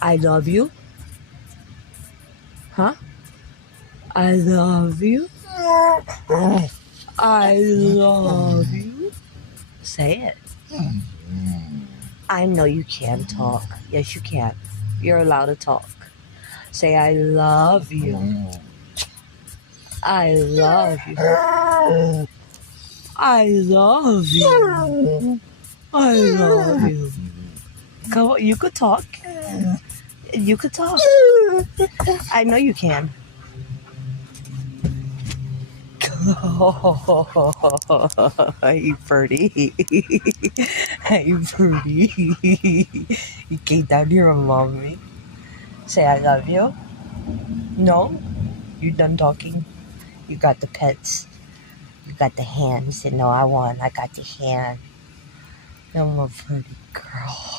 I love you. Huh? I love you. I love you. Say it. I know you can talk. Yes, you can. You're allowed to talk. Say, I love you. I love you. I love you. I love you. Come on, you could talk. You could talk. I know you can. Hey, Birdie. Hey, Birdie. You came down here and love me. Say, I love you. No? You done talking? You got the pets. You got the hand. You said, no, I got the hand. I'm a pretty girl.